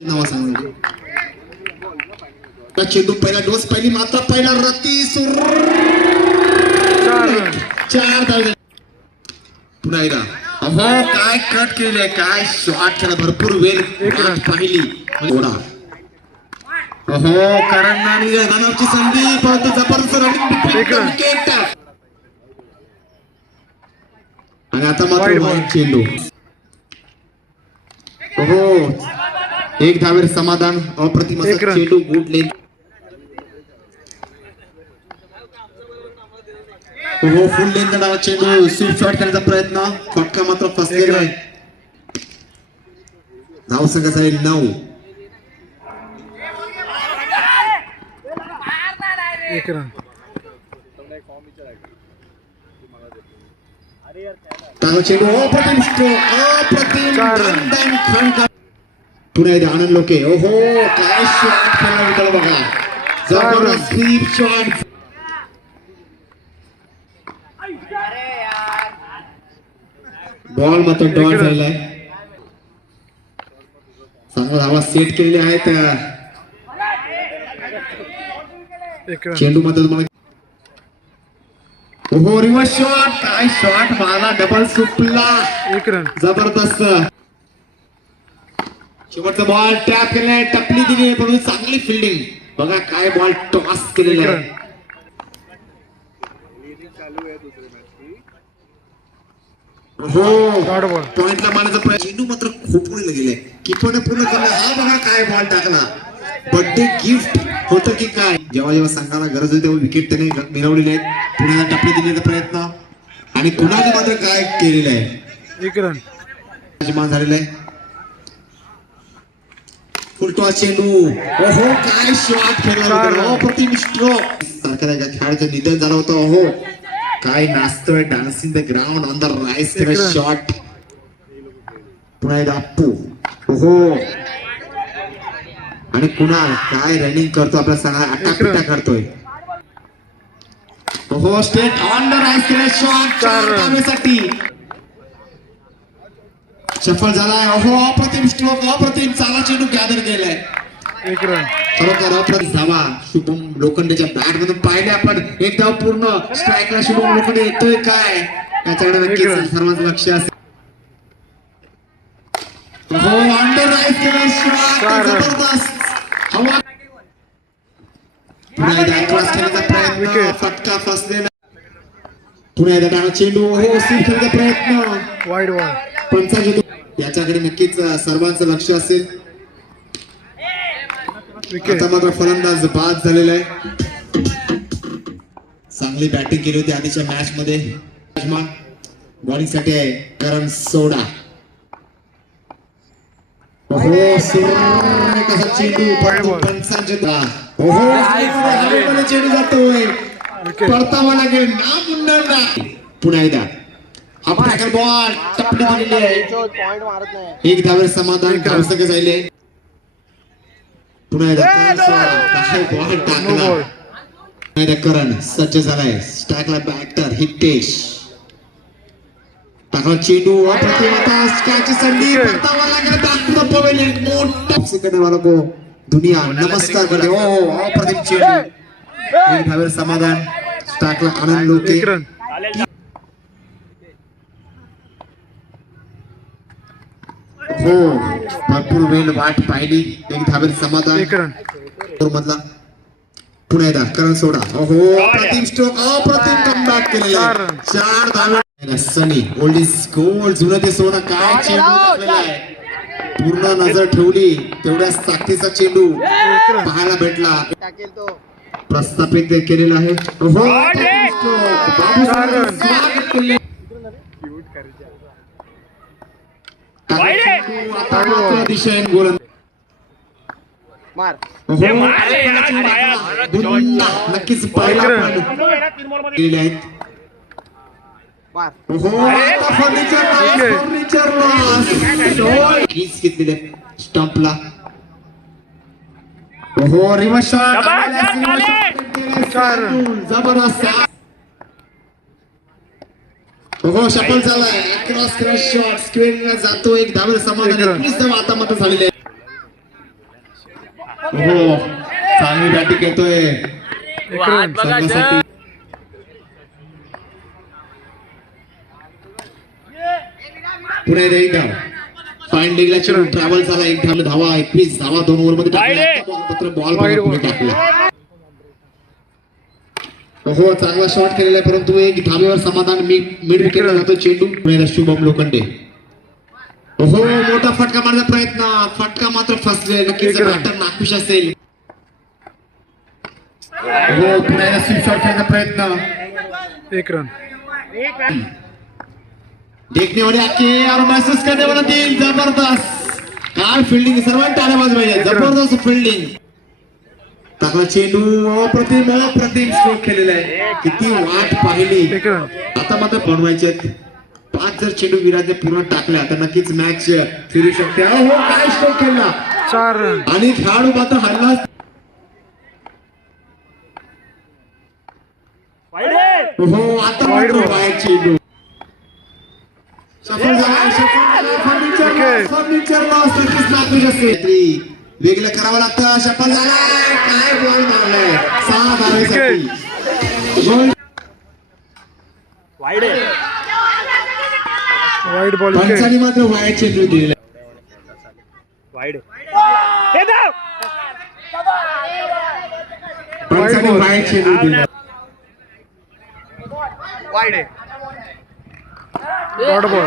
नाव सांगू चेंडू पहिला डोस पहिली माता पहिला रती सुर. चार धावे पुन्हा एकदा. अहो काय कट केले काय शॉट केला भरपूर वेळ पाहिली. थोडा अहो कारण रनआउटची संधी परंतु जबरदस्त रनिंग आणि आता मात्र चेंडू. हो एक धावेर समाधान अप्रतिम. चेंडू गुड लेन हो फुल लेन डावा चेंडू स्वीप शॉट करण्याचा प्रयत्न. फटका मात्र फसलेला आहे. धाव संघाचा आहे नऊ. एक रन. चेंडू अप्रतिम अप्रतिम चार रन. दणदण खणखण. पुन्हा एकदा आनंद लोके. ओहो काय शॉट खेळला होता बघा. जबरदस्त स्वीप शॉट बॉल मात्र डॉट रन. झालेला आहे. चांगला धावा सेट केलेले आहेत चेंडू मध्ये तुम्हाला ओहो रिव्हर्स शॉट काय शॉट मारला डबल सुपला एक रन जबरदस्त. शेवटचा बॉल टॅप केलाय टपली दिली परंतु चांगली फिल्डिंग बघा काय बॉल टॉस केलेला आहे. हो. पॉइंटला मारण्याचा प्रयत्न चेंडू मात्र खूप वेळ गेले. किपरने पूर्ण केलं. हा बघा काय बॉल टाकला. बर्थडे गिफ्ट होतं की काय? जेव्हा जेव्हा संघाला गरज होती तेव्हा विकेट त्याने मिळवलेले आहेत. पुण्याला टपली दिण्याचा प्रयत्न. आणि कुणाने मात्र काय केलेलं आहे? झालेला आहे. फुलटॉस चेंडू ओहो काय शॉट खेळला. अप्रतिम स्ट्रोक एका खेळाचं निधन झालं होतं. ओहो काय नाचतोय dancing the ground on the rise. Shot पुन्हा एकदा अप्पू ओहो. आणि कुणाल काय रनिंग करतो आपल्या संघा एक अटापिटा. करतोय. ओहो straight on the rise shot. धावेसाठी. सफल झालाय. अहो अप्रतिम स्ट्रोक अप्रतिम चाला चेंडू गॅदर केलाय. खरोखर अप्रतिम धावा. शुभम लोखंडेच्या बॅट मधून पाहिले आपण. एक धाव पूर्ण स्ट्राईकला शुभम लोखंडे येतोय काय? याच्याकडे एक नक्कीच. सर्वांचं लक्ष असेल. हो अंडर राईस केला शॉट चार रन. जबरदस्त. हवा. पुन्हा एकदा क्रॉस खेळण्याचा प्रयत्न. Wicket. फटका फसलेला. पुन्हा एकदा डावा चेंडू. हो स्वीप खेळण्याचा प्रयत्न. Wide ball. पंचायत याच्याकडे नक्कीच सर्वांचं लक्ष असेल. आता मात्र फलंदाज बाद झालेला आहे. चांगली बॅटिंग केली होती आधीच्या मॅच मध्ये. यजमान बॉलिंगसाठी आहे करण सोडा. चेंडू जातोय. परतावा लागेल ना पुन्हा एकदा. हा टॅकल बॉल टपली दिलेली आहे. एक धावेर समाधान. धावसंख्या झाले पुन्हा एकदा करण बॉल. टाकला सज्ज झालाय. टाकला बॅटर हिटेश टाकला चेंडू. अप्रतिम आता स्कॅच संधी. Wicket. परतावा लागेल. दाखवतो पवेल एक मोठा सेकंड वाला को दुनिया नमस्कार करते. ओ अप्रतिम चेंडू. एक धावेर समाधान. टाकला आनंद लोके एक रन हो भरपूर वेळ वाट पाहिली. एक धावेर समाधान. मधला. पुन्हा एकदा करण सोडा. ओहो अप्रतिम स्ट्रोक अप्रतिम कमबॅक केलेला चार धावे. सनी ओल्ड इज गोल्ड जुनं ते सोनं काय चेंडू पूर्ण नजर ठेवली. तेवढ्या साथीचा चेंडू पाहायला भेटला. प्रस्थापित केलेला आहे. बाबू. स्वागत केले. स्टॉपला घेतलेले स्टंपला ओहो रिव्हर्स जबरदस्त. ओहो सफल झालाय. क्रॉस क्रॉस शॉट स्क्वेअरला जातो. एक धावेर समाधान. एकवीस धावा आता मात्र झालेले आहे हो चांगली बॅटिंग येतोय पुढे एक धाव फाईन डिगला चेंडू ट्रॅव्हल झाला. एक धाव धावा एकवीस धावा दोन ओव्हरमध्ये टाकल्या. आता बॉल पुढे. टाकला. हो चांगला शॉट केलेला आहे परंतु एक धाब्यावर समाधान मी मिड विकेटला जातो चेंडू. शुभम लोखंडे. हो मोठा फटका मारण्याचा प्रयत्न. फटका मात्र फसले नक्कीच. बॅटर नाखुश असेल. हो पुण्याला स्वीप शॉट खेळण्याचा प्रयत्न. एक रन देखने वाले आके और महसूस करने वाला दिल जबरदस्त. काय फिल्डिंग सर्वांनी टाळ्या वाजवायच्या जबरदस्त फिल्डिंग टाकला चेंडू. अप्रतिम अप्रतिम स्ट्रोक केलेला आहे. किती वाट पाहिली. आता मात्र बनवायचे पाच जर चेंडू विराजने पूर्ण टाकल्या तर नक्कीच मॅच फिरू शकते. अहो काय स्ट्रोक केला. चार रन आणि खेळाडू मात्र हल्ला हो आता. वाईट चेंडू. सफल झाला. सफल झाला. फर्निचर. फर्निचर लॉस नक्कीच असते काहीतरी वेगळं करावं लागतं सफल झाला काय बॉल मारलाय सहा वाईड बॉल. पंचाने मात्र वाईट चेंडू दिलेला पंचाने ball. वाईट चेंडू दिला डॉट बॉल.